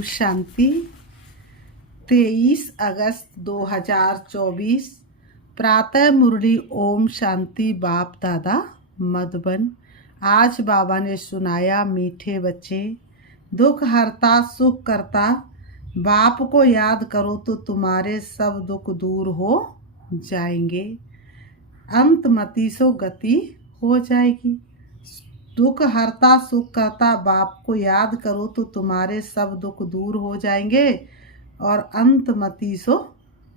ओम शांति। 23 अगस्त 2024 प्रातः मुरली। ओम शांति। बाप दादा मधुबन। आज बाबा ने सुनाया, मीठे बच्चे, दुख हरता सुख करता बाप को याद करो तो तुम्हारे सब दुख दूर हो जाएंगे। अंत मति सो गति हो जाएगी। दुख हरता सुख करता बाप को याद करो तो तुम्हारे सब दुख दूर हो जाएंगे और अंत मति सो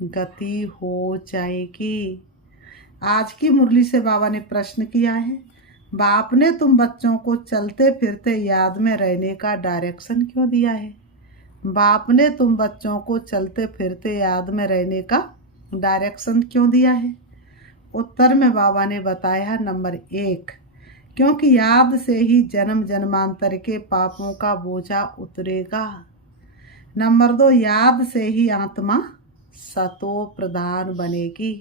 गति हो जाएगी। आज की मुरली से बाबा ने प्रश्न किया है, बाप ने तुम बच्चों को चलते फिरते याद में रहने का डायरेक्शन क्यों दिया है? बाप ने तुम बच्चों को चलते फिरते याद में रहने का डायरेक्शन क्यों दिया है? उत्तर में बाबा ने बताया, नंबर 1, क्योंकि याद से ही जन्म जन्मांतर के पापों का बोझा उतरेगा। नंबर 2, याद से ही आत्मा सतो प्रधान बनेगी।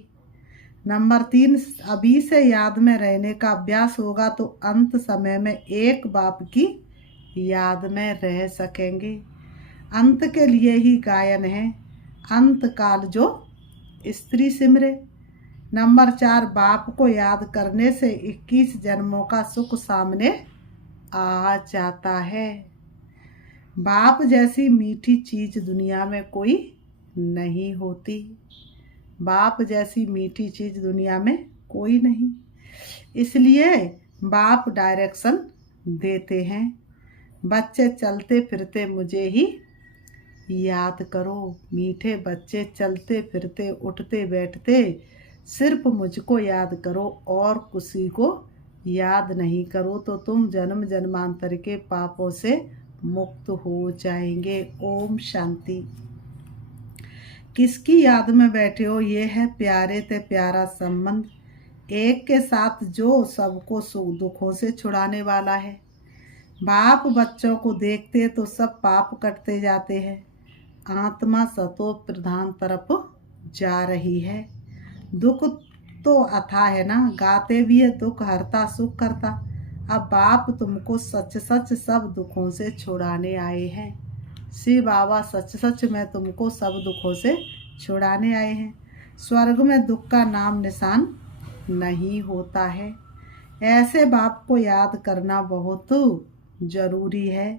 नंबर 3, अभी से याद में रहने का अभ्यास होगा तो अंत समय में एक बाप की याद में रह सकेंगे। अंत के लिए ही गायन है, अंत काल जो स्त्री सिमरे। नंबर 4, बाप को याद करने से 21 जन्मों का सुख सामने आ जाता है। बाप जैसी मीठी चीज दुनिया में कोई नहीं होती। बाप जैसी मीठी चीज दुनिया में कोई नहीं, इसलिए बाप डायरेक्शन देते हैं, बच्चे चलते फिरते मुझे ही याद करो। मीठे बच्चे चलते फिरते उठते बैठते सिर्फ मुझको याद करो और किसी को याद नहीं करो तो तुम जन्म जन्मांतर के पापों से मुक्त हो जाएंगे। ओम शांति। किसकी याद में बैठे हो? ये है प्यारे ते प्यारा संबंध, एक के साथ जो सबको सुख दुखों से छुड़ाने वाला है। बाप बच्चों को देखते तो सब पाप कटते जाते हैं। आत्मा सतो प्रधान तरफ जा रही है। दुख तो अथा है ना, गाते भी है दुख हरता सुख करता। अब बाप तुमको सच सच सब दुखों से छुड़ाने आए हैं। शिव बाबा सच सच में तुमको सब दुखों से छुड़ाने आए हैं। स्वर्ग में दुख का नाम निशान नहीं होता है। ऐसे बाप को याद करना बहुत जरूरी है।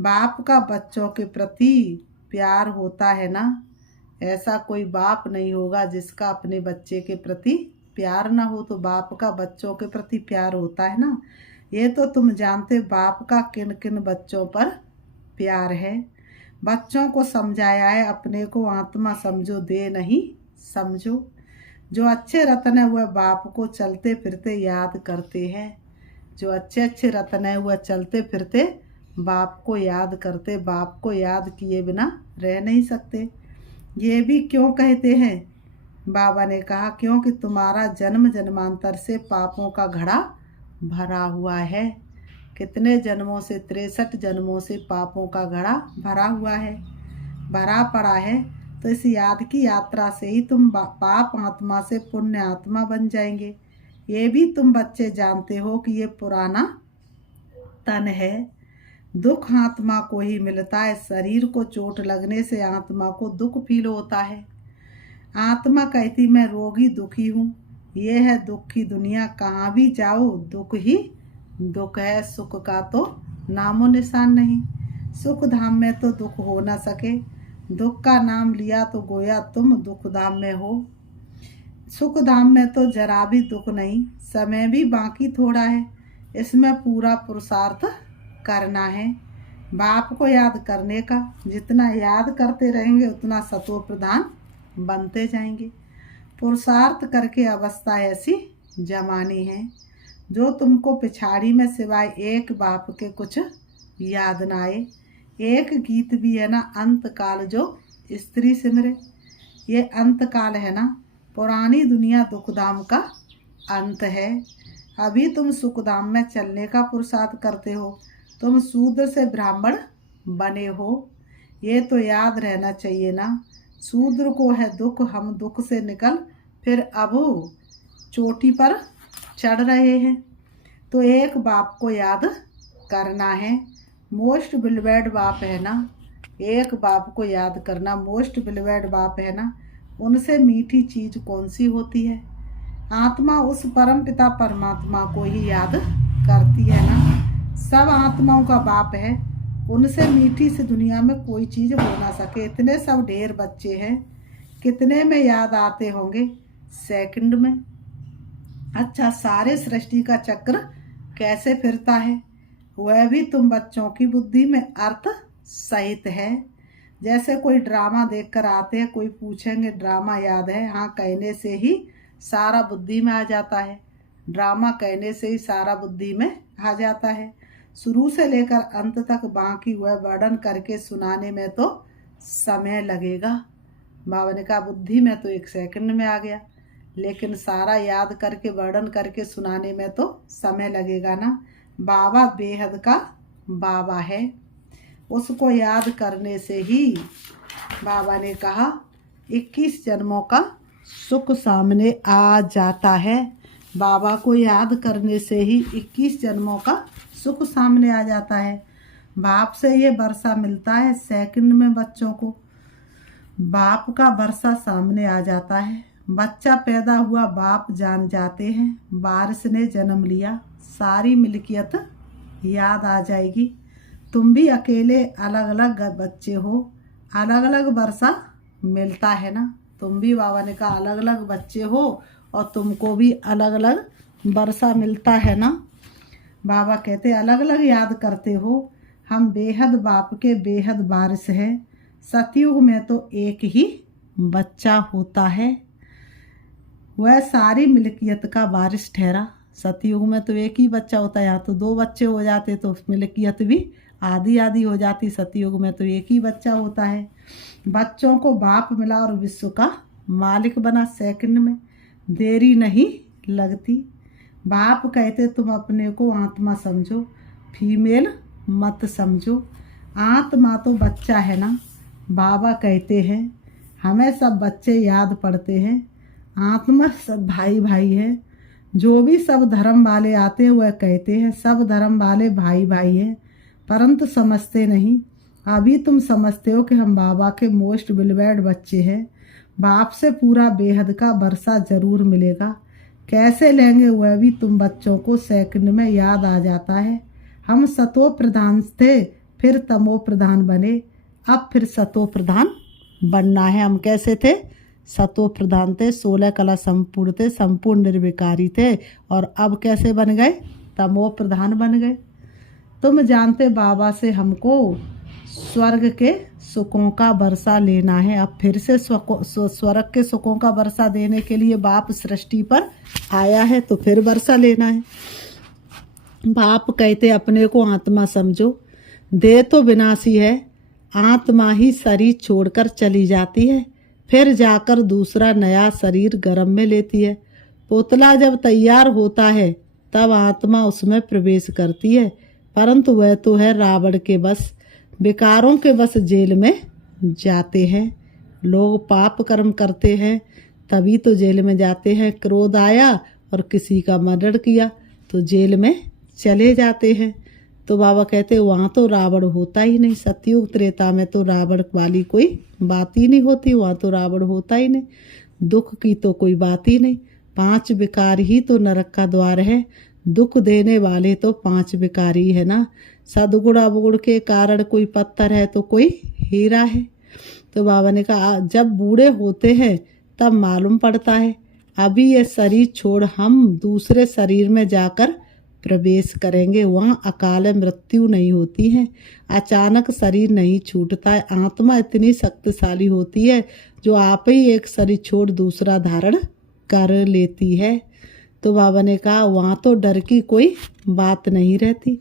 बाप का बच्चों के प्रति प्यार होता है ना, ऐसा कोई बाप नहीं होगा जिसका अपने बच्चे के प्रति प्यार ना हो। तो बाप का बच्चों के प्रति प्यार होता है ना, ये तो तुम जानते बाप का किन किन बच्चों पर प्यार है। बच्चों को समझाया है, अपने को आत्मा समझो, दे नहीं समझो। जो अच्छे रत्न है वह बाप को चलते फिरते याद करते हैं। जो अच्छे अच्छे रत्न है वह चलते फिरते बाप को याद करते। बाप को याद किए बिना रह नहीं सकते। ये भी क्यों कहते हैं? बाबा ने कहा, क्योंकि तुम्हारा जन्म जन्मांतर से पापों का घड़ा भरा हुआ है। कितने जन्मों से? 63 जन्मों से पापों का घड़ा भरा हुआ है, भरा पड़ा है। तो इस याद की यात्रा से ही तुम पाप आत्मा से पुण्य आत्मा बन जाएंगे। ये भी तुम बच्चे जानते हो कि ये पुराना तन है। दुख आत्मा को ही मिलता है। शरीर को चोट लगने से आत्मा को दुख फील होता है। आत्मा कहती मैं रोगी दुखी हूँ। ये है दुख की दुनिया, कहाँ भी जाओ दुख ही दुख है। सुख का तो नामो निशान नहीं। सुख धाम में तो दुख हो ना सके। दुख का नाम लिया तो गोया तुम दुख धाम में हो। सुख धाम में तो जरा भी दुख नहीं। समय भी बाकी थोड़ा है, इसमें पूरा पुरुषार्थ करना है। बाप को याद करने का, जितना याद करते रहेंगे उतना सत्व प्रधान बनते जाएंगे। पुरुषार्थ करके अवस्था ऐसी जमानी है जो तुमको पिछाड़ी में सिवाय एक बाप के कुछ याद ना आए। एक गीत भी है ना, अंत काल जो स्त्री सिमरे। ये अंत काल है ना, पुरानी दुनिया दुखधाम का अंत है। अभी तुम सुखधाम में चलने का पुरुषार्थ करते हो। तुम शूद्र से ब्राह्मण बने हो, ये तो याद रहना चाहिए ना। शूद्र को है दुख, हम दुख से निकल फिर अब चोटी पर चढ़ रहे हैं। तो एक बाप को याद करना है। मोस्ट बिलवेड बाप है ना, एक बाप को याद करना, मोस्ट बिलीवेड बाप है ना, उनसे मीठी चीज कौन सी होती है। आत्मा उस परम पिता परमात्मा को ही याद करती है ना, सब आत्माओं का बाप है, उनसे मीठी से दुनिया में कोई चीज हो ना सके। इतने सब ढेर बच्चे हैं, कितने में याद आते होंगे, सेकंड में। अच्छा, सारे सृष्टि का चक्र कैसे फिरता है, वह भी तुम बच्चों की बुद्धि में अर्थ सहित है। जैसे कोई ड्रामा देखकर आते हैं, कोई पूछेंगे ड्रामा याद है, हाँ कहने से ही सारा बुद्धि में आ जाता है। ड्रामा कहने से ही सारा बुद्धि में आ जाता है। शुरू से लेकर अंत तक बाकी वह वर्णन करके सुनाने में तो समय लगेगा। बाबा ने कहा बुद्धि में तो 1 सेकंड में आ गया, लेकिन सारा याद करके वर्णन करके सुनाने में तो समय लगेगा ना। बाबा बेहद का बाबा है, उसको याद करने से ही बाबा ने कहा 21 जन्मों का सुख सामने आ जाता है। बाबा को याद करने से ही 21 जन्मों का सुख सामने आ जाता है। बाप से ये वर्षा मिलता है सेकंड में, बच्चों को बाप का वर्षा सामने आ जाता है। बच्चा पैदा हुआ बाप जान जाते हैं, वारिस ने जन्म लिया, सारी मिल्कियत याद आ जाएगी। तुम भी अकेले अलग अलग बच्चे हो, अलग अलग वर्षा मिलता है ना। तुम भी, बाबा ने कहा, अलग अलग बच्चे हो और तुमको भी अलग अलग वर्षा मिलता है ना। बाबा कहते अलग अलग याद करते हो, हम बेहद बाप के बेहद वारिस हैं। सतयुग में तो एक ही बच्चा होता है, वह सारी मिल्कियत का वारिस ठहरा। सतयुग में तो एक ही बच्चा होता है, यहाँ तो 2 बच्चे हो जाते तो मिल्कियत भी आधी आधी हो जाती। सतयुग में तो एक ही बच्चा होता है। बच्चों को बाप मिला और विश्व का मालिक बना सेकंड में, देरी नहीं लगती। बाप कहते तुम अपने को आत्मा समझो, फीमेल मत समझो। आत्मा तो बच्चा है ना। बाबा कहते हैं हमें सब बच्चे याद पड़ते हैं, आत्मा सब भाई भाई है। जो भी सब धर्म वाले आते हैं वह कहते हैं सब धर्म वाले भाई भाई हैं, परंतु समझते नहीं। अभी तुम समझते हो कि हम बाबा के मोस्ट बिलीवेड बच्चे हैं। बाप से पूरा बेहद का वर्षा जरूर मिलेगा। कैसे लेंगे वह भी तुम बच्चों को सेकंड में याद आ जाता है। हम सतो प्रधान थे, फिर तमो प्रधान बने, अब फिर सतो प्रधान बनना है। हम कैसे थे? सतो प्रधान थे, 16 कला संपूर्ण थे, संपूर्ण निर्विकारी थे, और अब कैसे बन गए? तमो प्रधान बन गए। तुम जानते बाबा से हमको स्वर्ग के सुखों का वर्षा लेना है। अब फिर से स्वर्ग के सुखों का वर्षा देने के लिए बाप सृष्टि पर आया है, तो फिर वर्षा लेना है। बाप कहते अपने को आत्मा समझो, देह तो विनाशी है, आत्मा ही शरीर छोड़कर चली जाती है, फिर जाकर दूसरा नया शरीर गर्भ में लेती है। पुतला जब तैयार होता है तब आत्मा उसमें प्रवेश करती है, परंतु वह तो है रावण के बस, विकारों के बस जेल में जाते हैं। लोग पाप कर्म करते हैं तभी तो जेल में जाते हैं। क्रोध आया और किसी का मर्डर किया तो जेल में चले जाते हैं। तो बाबा कहते वहाँ तो रावण होता ही नहीं। सतयुग त्रेता में तो रावण वाली कोई बात ही नहीं होती, वहाँ तो रावण होता ही नहीं। दुख की तो कोई बात ही नहीं। 5 विकार ही तो नरक का द्वार है। दुख देने वाले तो 5 विकारी है ना। सदगुण अवगुण के कारण कोई पत्थर है तो कोई हीरा है। तो बाबा ने कहा जब बूढ़े होते हैं तब मालूम पड़ता है। अभी ये शरीर छोड़ हम दूसरे शरीर में जाकर प्रवेश करेंगे, वहाँ अकाल मृत्यु नहीं होती है, अचानक शरीर नहीं छूटता है। आत्मा इतनी शक्तिशाली होती है जो आप ही एक शरीर छोड़ दूसरा धारण कर लेती है। तो बाबा ने कहा वहाँ तो डर की कोई बात नहीं रहती।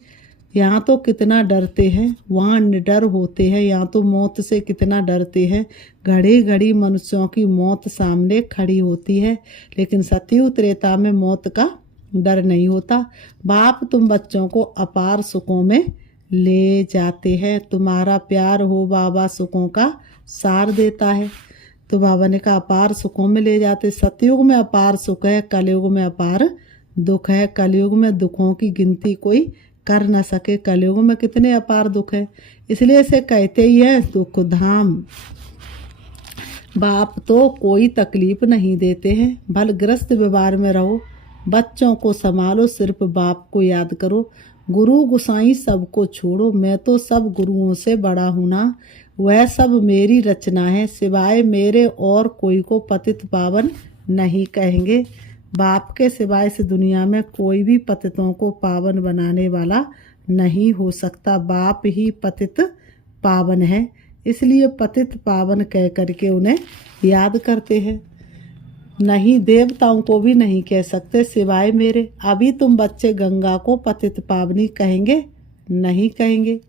यहाँ तो कितना डरते हैं, वहाँ निडर होते हैं। यहाँ तो मौत से कितना डरते हैं, घड़ी घड़ी मनुष्यों की मौत सामने खड़ी होती है, लेकिन सतयुग त्रेता में मौत का डर नहीं होता। बाप तुम बच्चों को अपार सुखों में ले जाते हैं। तुम्हारा प्यार हो बाबा सुखों का सार देता है। तो बाबा ने कहा अपार सुखों में ले जाते। सतयुग में अपार सुख है, कलयुग में अपार दुख है। कलयुग में दुखों की गिनती कोई कर न सके। कलयुग में कितने अपार दुख है, इसलिए इसे कहते ही है दुख धाम। बाप तो कोई तकलीफ नहीं देते हैं, भल ग्रस्त व्यवहार में रहो, बच्चों को संभालो, सिर्फ बाप को याद करो। गुरु गुसाई सबको छोड़ो, मैं तो सब गुरुओं से बड़ा हूँ ना, वह सब मेरी रचना है, सिवाय मेरे और कोई को पतित पावन नहीं कहेंगे। बाप के सिवाय इस दुनिया में कोई भी पतितों को पावन बनाने वाला नहीं हो सकता। बाप ही पतित पावन है, इसलिए पतित पावन कह करके उन्हें याद करते हैं। नहीं, देवताओं को भी नहीं कह सकते सिवाय मेरे। अभी तुम बच्चे गंगा को पतित पावनी कहेंगे? नहीं कहेंगे।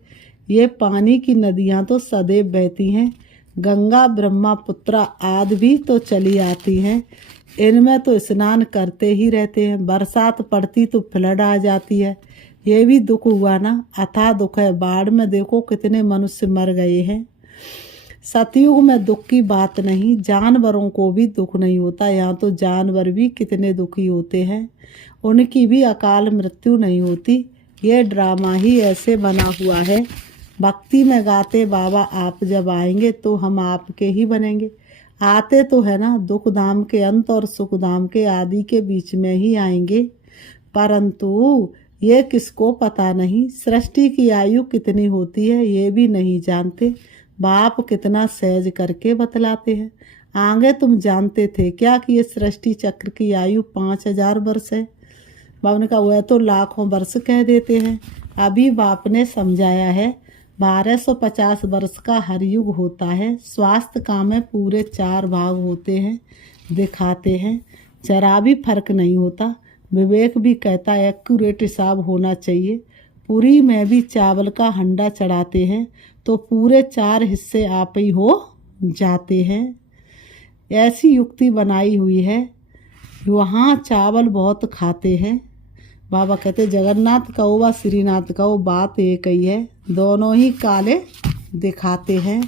ये पानी की नदियाँ तो सदैव बहती हैं, गंगा ब्रह्मपुत्रा आदि भी तो चली आती हैं, इनमें तो स्नान करते ही रहते हैं। बरसात पड़ती तो फ्लड आ जाती है, ये भी दुख हुआ ना, अथाह दुख है। बाढ़ में देखो कितने मनुष्य मर गए हैं। सतयुग में दुख की बात नहीं, जानवरों को भी दुख नहीं होता, यहाँ तो जानवर भी कितने दुखी होते हैं, उनकी भी अकाल मृत्यु नहीं होती। ये ड्रामा ही ऐसे बना हुआ है। भक्ति में गाते बाबा आप जब आएंगे तो हम आपके ही बनेंगे। आते तो है ना, दुख धाम के अंत और सुख धाम के आदि के बीच में ही आएंगे, परंतु ये किसको पता नहीं। सृष्टि की आयु कितनी होती है ये भी नहीं जानते। बाप कितना सहज करके बतलाते हैं। आगे तुम जानते थे क्या कि ये सृष्टि चक्र की आयु 5000 वर्ष है? बाप ने कहा वह तो लाखों वर्ष कह देते हैं। अभी बाप ने समझाया है 1250 वर्ष का हर युग होता है। स्वास्थ्य का में पूरे 4 भाग होते हैं, दिखाते हैं, जरा भी फर्क नहीं होता। विवेक भी कहता है एक्यूरेट हिसाब होना चाहिए। पूरी में भी चावल का हंडा चढ़ाते हैं तो पूरे 4 हिस्से आप ही हो जाते हैं। ऐसी युक्ति बनाई हुई है, वहाँ चावल बहुत खाते हैं। बाबा कहते जगन्नाथ कहो व श्रीनाथ कहो बात एक ही है, दोनों ही काले दिखाते हैं।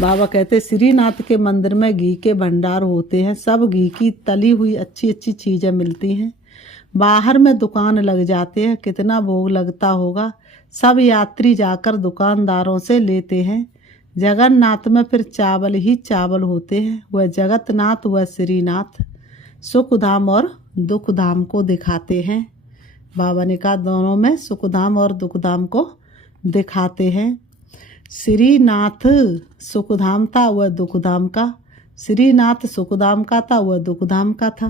बाबा कहते श्रीनाथ के मंदिर में घी के भंडार होते हैं, सब घी की तली हुई अच्छी अच्छी चीज़ें मिलती हैं। बाहर में दुकान लग जाते हैं, कितना भोग लगता होगा, सब यात्री जाकर दुकानदारों से लेते हैं। जगन्नाथ में फिर चावल ही चावल होते हैं, वह जगतनाथ वह श्रीनाथ सुख धाम और दुख धाम को दिखाते हैं। बाबा ने कहा दोनों में सुख धाम और दुख धाम को दिखाते हैं। श्रीनाथ सुख धाम था वह दुख धाम का, श्रीनाथ सुख धाम का था वह दुख धाम का था।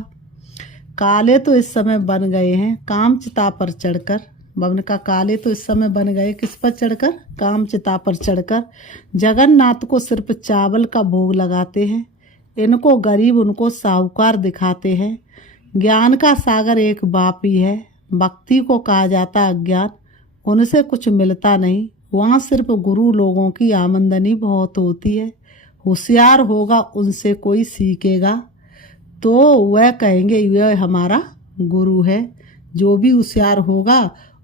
काले तो इस समय बन गए हैं काम चिता पर चढ़कर। बाबा ने कहा काले तो इस समय बन गए किस पर चढ़कर? काम चिता पर चढ़कर। जगन्नाथ को सिर्फ चावल का भोग लगाते हैं, इनको गरीब उनको साहूकार दिखाते हैं। ज्ञान का सागर एक बाप ही है, भक्ति को कहा जाता अज्ञान, उनसे कुछ मिलता नहीं। वहाँ सिर्फ गुरु लोगों की आमदनी बहुत होती है। होशियार होगा उनसे कोई सीखेगा तो वह कहेंगे यह हमारा गुरु है। जो भी होशियार होगा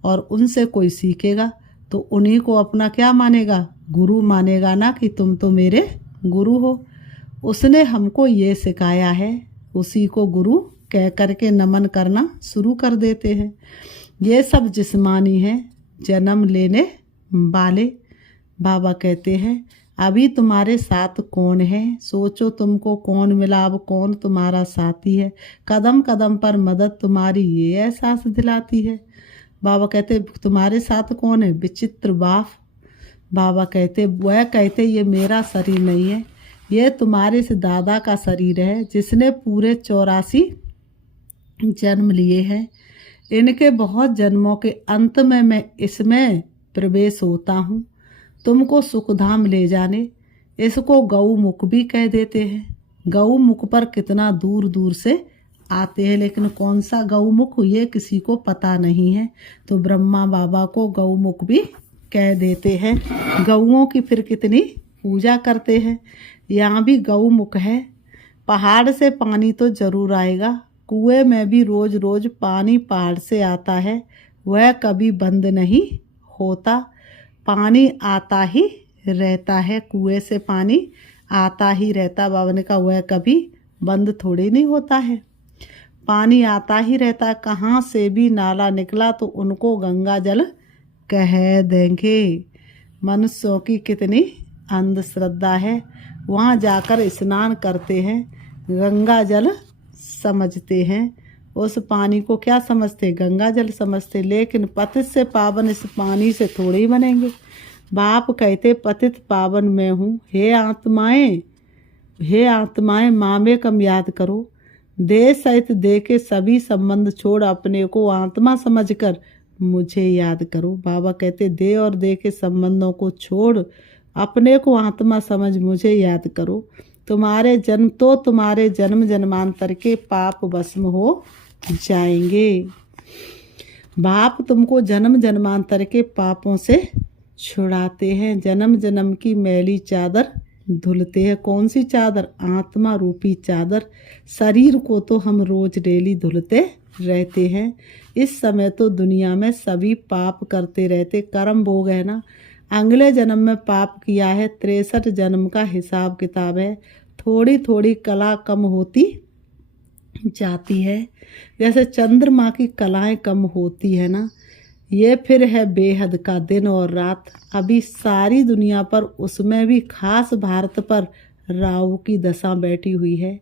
और उनसे कोई सीखेगा तो उन्हीं को अपना क्या मानेगा? गुरु मानेगा ना, कि तुम तो मेरे गुरु हो। उसने हमको ये सिखाया है, उसी को गुरु कह करके नमन करना शुरू कर देते हैं। ये सब जिस्मानी है, जन्म लेने वाले। बाबा कहते हैं अभी तुम्हारे साथ कौन है? सोचो तुमको कौन मिला, अब कौन तुम्हारा साथी है? कदम कदम पर मदद तुम्हारी ये एहसास दिलाती है। बाबा कहते तुम्हारे साथ कौन है? विचित्र बाप। बाबा कहते वह कहते ये मेरा शरीर नहीं है, ये तुम्हारे से दादा का शरीर है जिसने पूरे 84 जन्म लिए हैं। इनके बहुत जन्मों के अंत में मैं इसमें प्रवेश होता हूँ, तुमको सुखधाम ले जाने। इसको गौमुख भी कह देते हैं। गौमुख पर कितना दूर दूर से आते हैं, लेकिन कौन सा गौमुख ये किसी को पता नहीं है, तो ब्रह्मा बाबा को गौमुख भी कह देते हैं। गौओं की फिर कितनी पूजा करते हैं। यहाँ भी गौमुख है। पहाड़ से पानी तो जरूर आएगा, कुएं में भी रोज रोज पानी पहाड़ से आता है, वह कभी बंद नहीं होता। पानी आता ही रहता है, कुएं से पानी आता ही रहता। बाबा ने कहा वह कभी बंद थोड़ी नहीं होता है। पानी आता ही रहता है, कहाँ से भी नाला निकला तो उनको गंगा जल कह देंगे। मनुष्यों की कितनी अंधश्रद्धा है, वहाँ जाकर स्नान करते हैं, गंगा जल समझते हैं। उस पानी को क्या समझते, गंगा जल समझते। लेकिन पतित से पावन इस पानी से थोड़े ही बनेंगे। बाप कहते पतित पावन मैं हूँ, हे आत्माएं माँ में कम याद करो। देह सहित देह के सभी संबंध छोड़ अपने को आत्मा समझकर मुझे याद करो। बाबा कहते देह और देह के संबंधों को छोड़ अपने को आत्मा समझ मुझे याद करो। तुम्हारे जन्म जन्मांतर के पाप भस्म हो जाएंगे। बाप तुमको जन्म जन्मांतर के पापों से छुड़ाते हैं, जन्म जन्म की मैली चादर धुलते हैं। कौन सी चादर, आत्मा रूपी चादर। शरीर को तो हम रोज डेली धुलते रहते हैं। इस समय तो दुनिया में सभी पाप करते रहते, कर्म भोग है ना। अगले जन्म में पाप किया है, 63 जन्म का हिसाब किताब है। थोड़ी थोड़ी कला कम होती जाती है, जैसे चंद्रमा की कलाएं कम होती है ना। ये फिर है बेहद का दिन और रात। अभी सारी दुनिया पर, उसमें भी खास भारत पर राहु की दशा बैठी हुई है।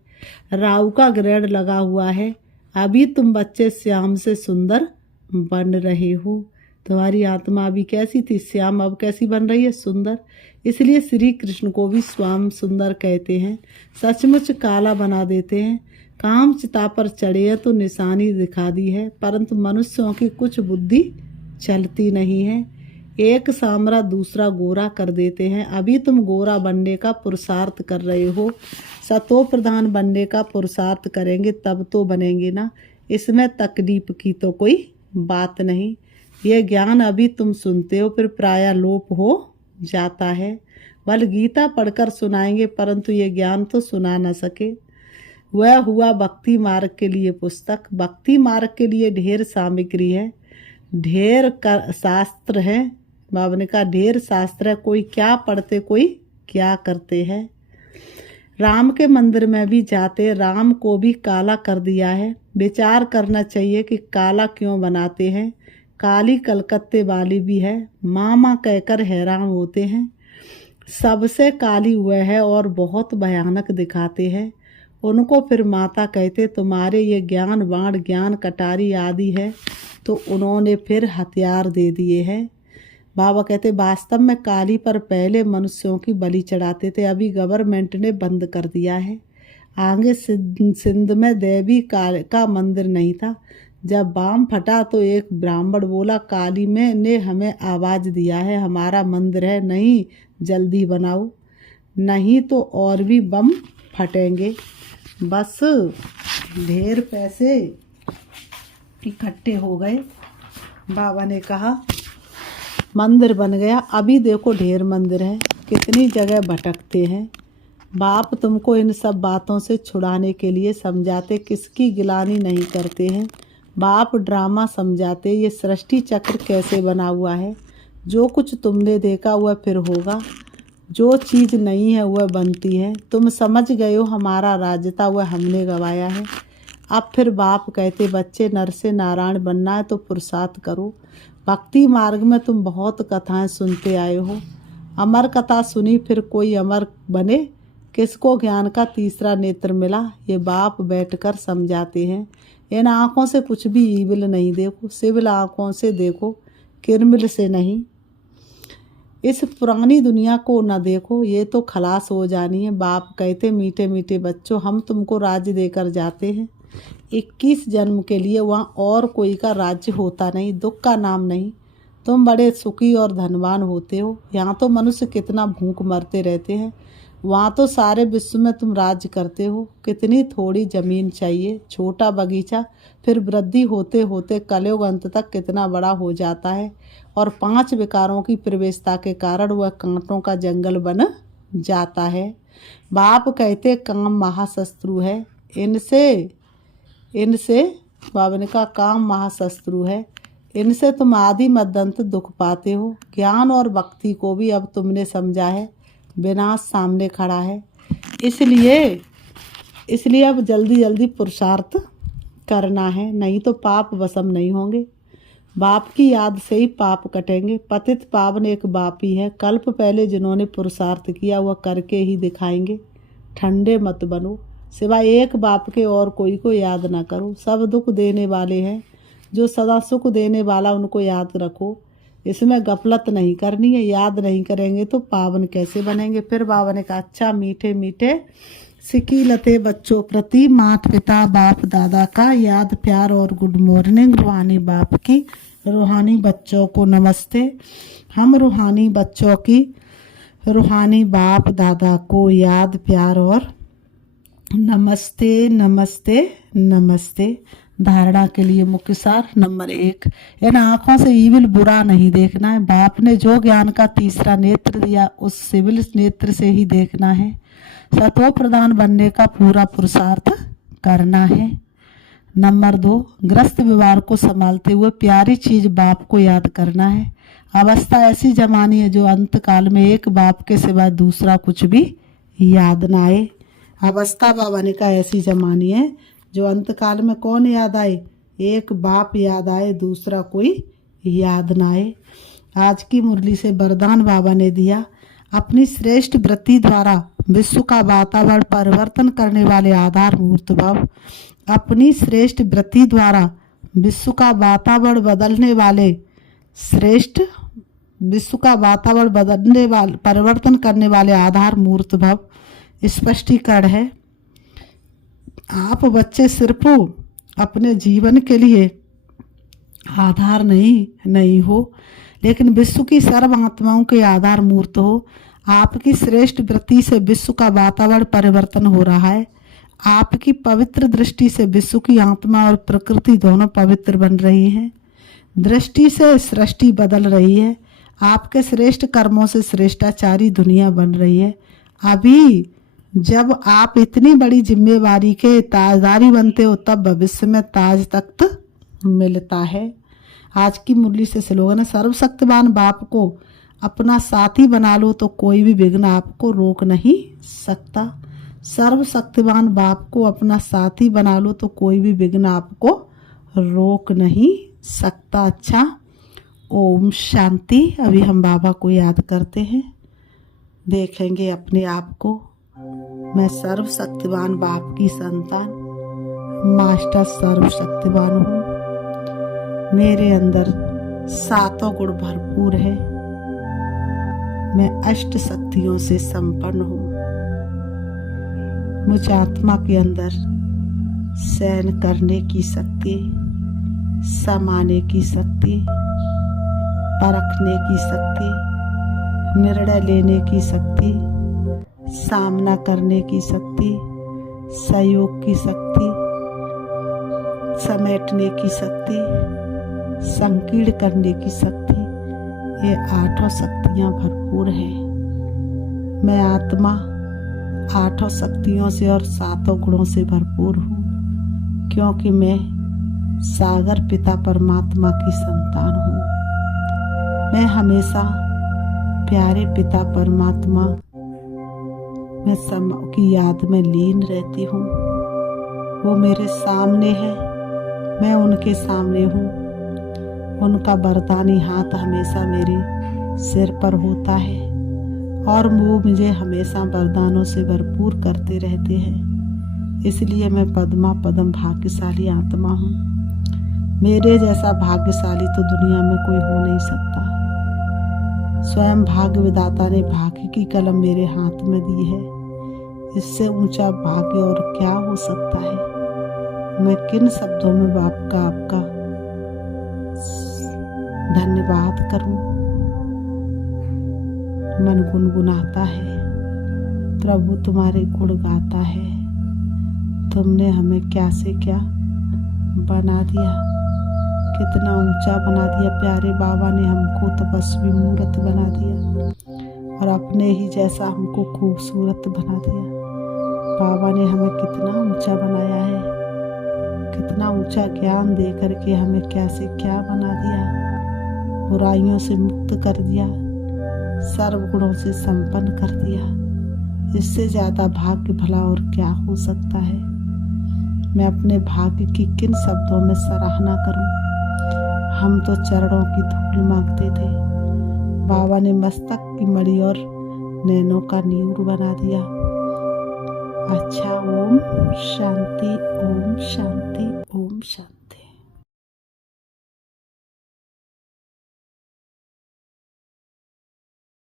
राहु का ग्रहण लगा हुआ है। अभी तुम बच्चे श्याम से सुंदर बन रहे हो। तुम्हारी आत्मा अभी कैसी थी, श्याम, अब कैसी बन रही है, सुंदर। इसलिए श्री कृष्ण को भी श्याम सुंदर कहते हैं। सचमुच काला बना देते हैं। काम चिता पर चढ़े हैं तो निशानी दिखा दी है, परंतु मनुष्यों की कुछ बुद्धि चलती नहीं है। एक सामरा दूसरा गोरा कर देते हैं। अभी तुम गोरा बनने का पुरुषार्थ कर रहे हो, सतो प्रधान बनने का पुरुषार्थ करेंगे तब तो बनेंगे ना। इसमें तकलीफ की तो कोई बात नहीं। ये ज्ञान अभी तुम सुनते हो, फिर प्रायः लोप हो जाता है। बल गीता पढ़कर सुनाएंगे, परंतु ये ज्ञान तो सुना न सके। वह हुआ भक्ति मार्ग के लिए पुस्तक। भक्ति मार्ग के लिए ढेर सामग्री है, ढेर शास्त्र है। बाबा ने कहा ढेर शास्त्र है, कोई क्या पढ़ते कोई क्या करते हैं। राम के मंदिर में भी जाते, राम को भी काला कर दिया है। विचार करना चाहिए कि काला क्यों बनाते हैं। काली कलकत्ते वाली भी है, मामा कहकर हैरान होते हैं। सबसे काली वह है और बहुत भयानक दिखाते हैं। उनको फिर माता कहते तुम्हारे ये ज्ञान बाण ज्ञान कटारी आदि है, तो उन्होंने फिर हथियार दे दिए हैं। बाबा कहते वास्तव में काली पर पहले मनुष्यों की बलि चढ़ाते थे, अभी गवर्नमेंट ने बंद कर दिया है। आगे सिंध में देवी का मंदिर नहीं था। जब बाम फटा तो एक ब्राह्मण बोला काली में ने हमें आवाज़ दिया है, हमारा मंदिर है, नहीं जल्दी बनाओ, नहीं तो और भी बम फटेंगे। बस ढेर पैसे इकट्ठे हो गए। बाबा ने कहा मंदिर बन गया। अभी देखो ढेर मंदिर है, कितनी जगह भटकते हैं। बाप तुमको इन सब बातों से छुड़ाने के लिए समझाते, किसकी गिलानी नहीं करते हैं। बाप ड्रामा समझाते, ये सृष्टि चक्र कैसे बना हुआ है। जो कुछ तुमने देखा वह फिर होगा, जो चीज़ नहीं है वह बनती है। तुम समझ गए हो हमारा राज्य था वह हमने गवाया है। अब फिर बाप कहते बच्चे नर से नारायण बनना है तो पुरुषार्थ करो। भक्ति मार्ग में तुम बहुत कथाएं सुनते आए हो, अमर कथा सुनी, फिर कोई अमर बने। किसको ज्ञान का तीसरा नेत्र मिला, ये बाप बैठकर समझाते हैं। इन आँखों से कुछ भी ईविल नहीं देखो, सिविल आँखों से देखो, किरमिल से नहीं। इस पुरानी दुनिया को न देखो, ये तो खलास हो जानी है। बाप कहते मीठे मीठे बच्चों, हम तुमको राज्य देकर जाते हैं 21 जन्म के लिए। वहाँ और कोई का राज्य होता नहीं, दुख का नाम नहीं। तुम बड़े सुखी और धनवान होते हो। यहाँ तो मनुष्य कितना भूख मरते रहते हैं, वहाँ तो सारे विश्व में तुम राज्य करते हो। कितनी थोड़ी जमीन चाहिए, छोटा बगीचा, फिर वृद्धि होते होते कलयुग अंत तक कितना बड़ा हो जाता है। और 5 विकारों की प्रवेशता के कारण वह कांटों का जंगल बन जाता है। बाप कहते काम महाशत्रु है, इनसे बाबा ने कहा काम महाशत्रु है, इनसे तुम आदि मद्दंत दुख पाते हो। ज्ञान और भक्ति को भी अब तुमने समझा है, विनाश सामने खड़ा है। इसलिए अब जल्दी जल्दी पुरुषार्थ करना है, नहीं तो पाप वशम नहीं होंगे। बाप की याद से ही पाप कटेंगे। पतित पावन एक बाप ही है। कल्प पहले जिन्होंने पुरुषार्थ किया वह करके ही दिखाएंगे। ठंडे मत बनो, सिवाय एक बाप के और कोई को याद ना करो। सब दुख देने वाले हैं, जो सदा सुख देने वाला उनको याद रखो। इसमें गफलत नहीं करनी है। याद नहीं करेंगे तो पावन कैसे बनेंगे। फिर बाबा ने कहा, अच्छा मीठे मीठे सिकीलते बच्चों प्रति माता पिता बाप दादा का याद प्यार और गुड मॉर्निंग। रूहानी बाप की रूहानी बच्चों को नमस्ते। हम रूहानी बच्चों की रूहानी बाप दादा को याद प्यार और नमस्ते नमस्ते नमस्ते। धारणा के लिए मुख्य सार नंबर 1, इन आँखों से ईविल बुरा नहीं देखना है। बाप ने जो ज्ञान का तीसरा नेत्र दिया उस सिविल नेत्र से ही देखना है। सत्व प्रधान बनने का पूरा पुरुषार्थ करना है। नंबर 2, ग्रस्त व्यवहार को संभालते हुए प्यारी चीज बाप को याद करना है। अवस्था ऐसी जमानी है जो अंत काल में एक बाप के सिवाय दूसरा कुछ भी याद ना आए। अवस्था बाबा ने कहा ऐसी जमानी है जो अंत काल में कौन याद आए, एक बाप याद आए, दूसरा कोई याद ना आए। आज की मुरली से वरदान बाबा ने दिया, अपनी श्रेष्ठ वृत्ति द्वारा विश्व का वातावरण परिवर्तन करने वाले आधार मूर्त भव। अपनी श्रेष्ठ वृत्ति द्वारा विश्व का वातावरण बदलने वाले विश्व का वातावरण बदलने वाले परिवर्तन करने वाले आधार मूर्त भव। स्पष्टीकरण है, आप बच्चे सिर्फ अपने जीवन के लिए आधार नहीं हो, लेकिन विश्व की सर्व आत्माओं के आधार मूर्त हो। आपकी श्रेष्ठ वृत्ति से विश्व का वातावरण परिवर्तन हो रहा है। आपकी पवित्र दृष्टि से विश्व की आत्मा और प्रकृति दोनों पवित्र बन रही हैं। दृष्टि से सृष्टि बदल रही है। आपके श्रेष्ठ कर्मों से श्रेष्ठाचारी दुनिया बन रही है। अभी जब आप इतनी बड़ी जिम्मेवारी के ताजदारी बनते हो तब भविष्य में ताज तख्त मिलता है। आज की मुरली से स्लोगन है, सर्वशक्तिमान बाप को अपना साथी बना लो तो कोई भी विघ्न आपको रोक नहीं सकता। सर्वशक्तिमान बाप को अपना साथी बना लो तो कोई भी विघ्न आपको रोक नहीं सकता। अच्छा, ओम शांति। अभी हम बाबा को याद करते हैं, देखेंगे अपने आप को। मैं सर्वशक्तिमान बाप की संतान, मास्टर सर्वशक्तिमान हूँ। मेरे अंदर सातों गुण भरपूर है। मैं अष्ट शक्तियों से संपन्न हूँ। मुझ आत्मा के अंदर सहन करने की शक्ति, समाने की शक्ति, परखने की शक्ति, निर्णय लेने की शक्ति, सामना करने की शक्ति, सहयोग की शक्ति, समेटने की शक्ति, संकीर्ण करने की शक्ति, ये आठों शक्तियाँ भरपूर हैं। मैं आत्मा आठों शक्तियों से और सातों गुणों से भरपूर हूँ, क्योंकि मैं सागर पिता परमात्मा की संतान हूँ। मैं हमेशा प्यारे पिता परमात्मा मैं की याद में लीन रहती हूँ। वो मेरे सामने है, मैं उनके सामने हूँ। उनका वरदानी हाथ हमेशा मेरे सिर पर होता है और वो मुझे हमेशा वरदानों से भरपूर करते रहते हैं। इसलिए मैं पद्मा पदम भाग्यशाली आत्मा हूँ। मेरे जैसा भाग्यशाली तो दुनिया में कोई हो नहीं सकता। स्वयं भाग्य विधाता ने भाग्य की कलम मेरे हाथ में दी है। इससे ऊंचा भाग्य और क्या हो सकता है। मैं किन शब्दों में बाप का आपका धन्यवाद करूं। मन गुनगुनाता है, प्रभु तुम्हारे गुण गाता है। तुमने हमें क्या से क्या बना दिया, कितना ऊंचा बना दिया। प्यारे बाबा ने हमको तपस्वी मूर्त बना दिया और अपने ही जैसा हमको खूबसूरत बना दिया। बाबा ने हमें कितना ऊंचा बनाया है, कितना ऊंचा ज्ञान दे करके हमें क्या से क्या बना दिया। बुराइयों से मुक्त कर दिया, सर्व गुणों से संपन्न कर दिया। इससे ज्यादा भाग्य भला और क्या हो सकता है। मैं अपने भाग्य की किन शब्दों में सराहना करूं। हम तो चरणों की धूल मांगते थे, बाबा ने मस्तक की मणि और नैनों का नीर बना दिया। अच्छा, ओम शांति, ओम शांति, ओम शांति।